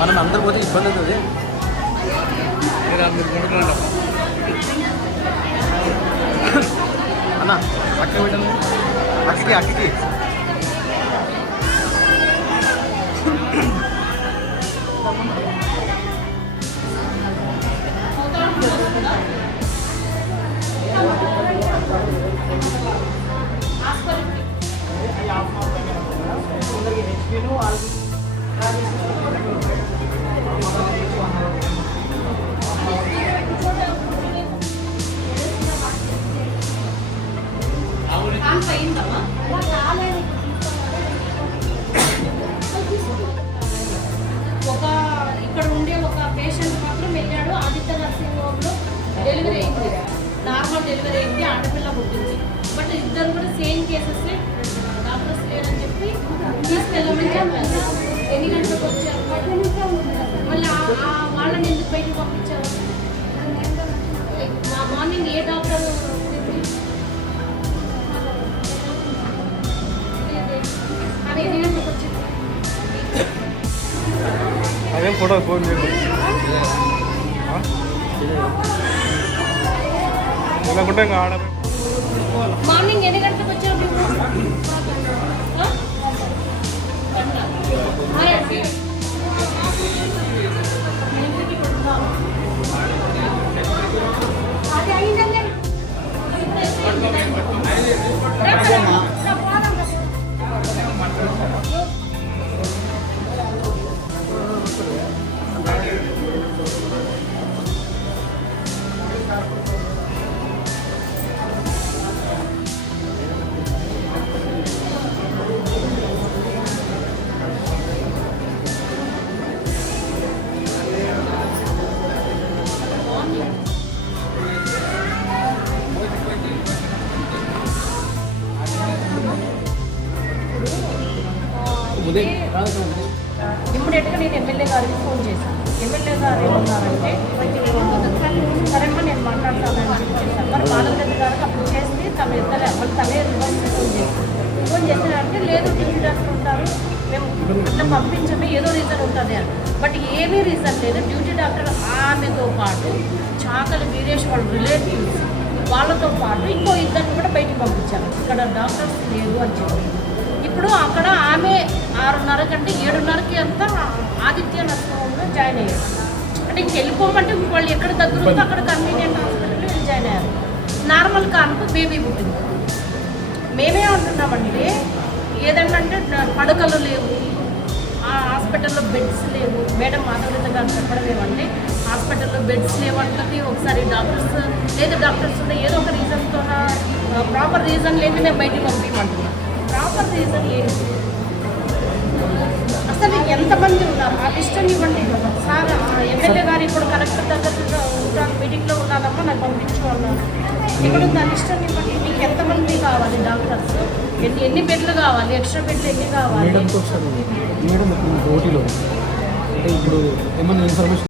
మనం అందరు పోతే ఇబ్బంది అవుతుంది. అన్న అక్క పెట్టండి, అక్కకి అక్కకి ఇక్కడ ఉండే ఒక పేషెంట్ మాత్రం వెళ్ళాడు. ఆదిత్య నర్సింగ్ హోమ్లో డెలివరీ అయింది, నార్మల్ డెలివరీ అయింది, ఆడపిల్ల పుట్టింది. బట్ ఇద్దరు కూడా సేమ్ కేసెస్, డాక్టర్స్ లేరని చెప్పి తీసుకెళ్ళమని చెప్పారు. ఎన్ని గంటలకు వచ్చారు, మళ్ళీ వాళ్ళని ఎందుకు బయటకు పంపించారు? మార్నింగ్ ఏ డాక్టర్ అది ఎన్ని గంటలకు వచ్చింది? అదేం ఫోటో ఫోన్ చేయకుంటే ఇంకా ఆడ మార్నింగ్ ఎన్ని గంటలకు వచ్చారు? ఇమ్మీడియట్గా నేను ఎమ్మెల్యే గారికి ఫోన్ చేశాను. ఎమ్మెల్యే గారు ఏమన్నారంటే, సరేమ్మా నేను మాట్లాడతానని చెప్పేసాను. మరి బాలరెడ్డి గారికి అప్పుడు చేస్తే తను ఇద్దరే మళ్ళీ తనే ఫోన్ చేశారంటే, లేదు డ్యూటీ డాక్టర్ ఉంటారు, మేము అట్లా పంపించమే, ఏదో రీజన్ ఉంటుంది అని. బట్ ఏమీ రీజన్ లేదు. డ్యూటీ డాక్టర్ ఆమెతో పాటు చాకలి వీరేష్ వాళ్ళ రిలేటివ్స్ వాళ్ళతో పాటు ఇంకో ఇద్దరిని కూడా బయటికి పంపించారు. ఇక్కడ డాక్టర్స్ లేరు అని చెప్పి. ఇప్పుడు అక్కడ ఆమె 6:30 కంటే 7:30కి అంతా ఆదిత్య నర్సింగ్ హోమ్లో జాయిన్ అయ్యారు. అంటే ఇంక వెళ్ళిపోమంటే వాళ్ళు ఎక్కడ దగ్గర ఉందో అక్కడ కన్వీనియంట్ హాస్పిటల్లో వెళ్ళి జాయిన్ అయ్యారు. నార్మల్ కానుక బేబీ పుట్టింది. మేమే అంటున్నామండి, ఏదన్నా అంటే పడకలు లేవు, ఆ హాస్పిటల్లో బెడ్స్ లేవు. మేడం మాధవరిత గారు చెప్పడం ఏమంటే, హాస్పిటల్లో బెడ్స్ లేవంటుంది. ఒకసారి డాక్టర్స్ లేదా డాక్టర్స్ ఉన్న ఏదో ఒక రీజన్తో ప్రాపర్ రీజన్ లేదు మేము బయటికి పంపించమంటున్నాం. ప్రాపర్ రీజన్ ఏంటి? అసలు ఎంతమంది ఉన్నారు? ఆ లిస్టన్ ఇవ్వండి సార్. ఎమ్మెల్యే గారు ఇప్పుడు కలెక్టర్ దగ్గర ఉంటాను, మీటింగ్లో ఉన్నానమ్మా, నాకు పంపించు అన్నారు. ఇక్కడ ఉంది ఆ లిస్టన్ ఇవ్వండి. మీకు ఎంతమంది కావాలి డాక్టర్స్, ఎన్ని బెడ్లు కావాలి, ఎక్స్ట్రా బెడ్లు ఎన్ని కావాలి? మేడం ఓటీలో అంటే ఇప్పుడు ఏమన్నా ఇన్ఫర్మేషన్